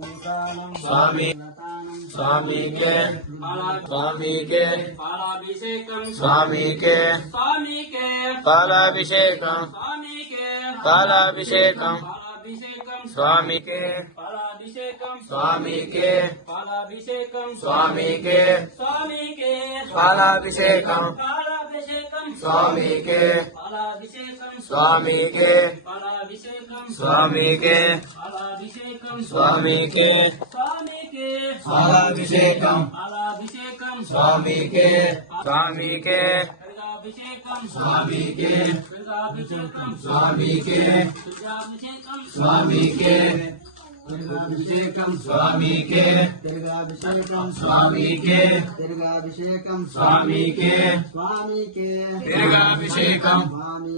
नतानम स्वामीके नतानम स्वामीके माला अभिषेकम स्वामीके स्वामीके कला अभिषेकम स्वामीके कला अभिषेकम अभिषेकम स्वामीके माला अभिषेकम स्वामीके माला अभिषेकम स्वामीके स्वामीके स्वामीके स्वामीके स्वामीके स्वामीके स्वामीके के स्वामीके स्वामीके स्वामीके स्वामीके स्वामीके ترگا بھی تیلگا ثیکم سوامی کے تیلیکم سوامی کے تیل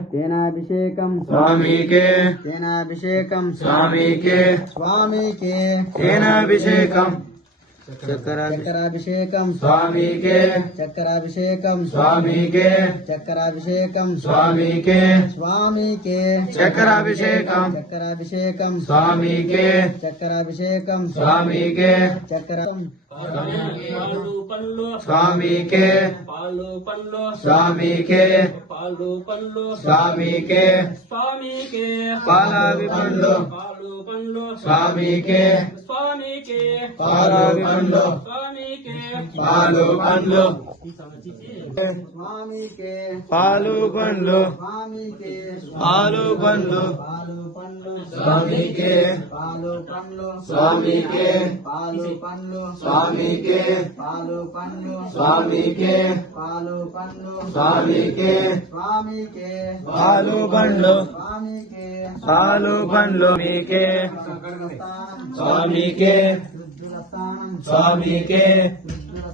چکرا چکرا چکر چکرا چکرا چکر पालू पल्लो स्वामी पालू पल्लो स्वामी पालू पल्लू स्वामी के स्वामी पालो पालू पल्लू स्वामी के स्वामी के स्वामी स्वामी स्वामी स्वामी केू टु स्वामी केू पी के पालू पन्नु स्वामी के पन्नु स्वामी के स्वामी भालू बनो स्वामी भालू बनी के स्वामी के स्वामी के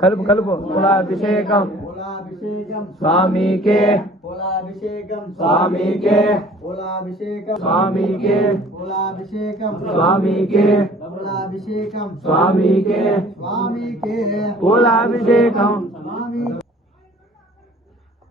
கலுப்பு கலுப்பு குலாபிஷேகம் சுவாமிக்கே குலாபிஷேகம் சுவாமிக்கே குலாபிஷேகம் சுவாமிக்கே குலாபிஷேகம் சுவாமிக்கே குலாபிஷேகம் சுவாமிக்கே சுவாமிக்கே குலாபிஷேகம் சுவாமி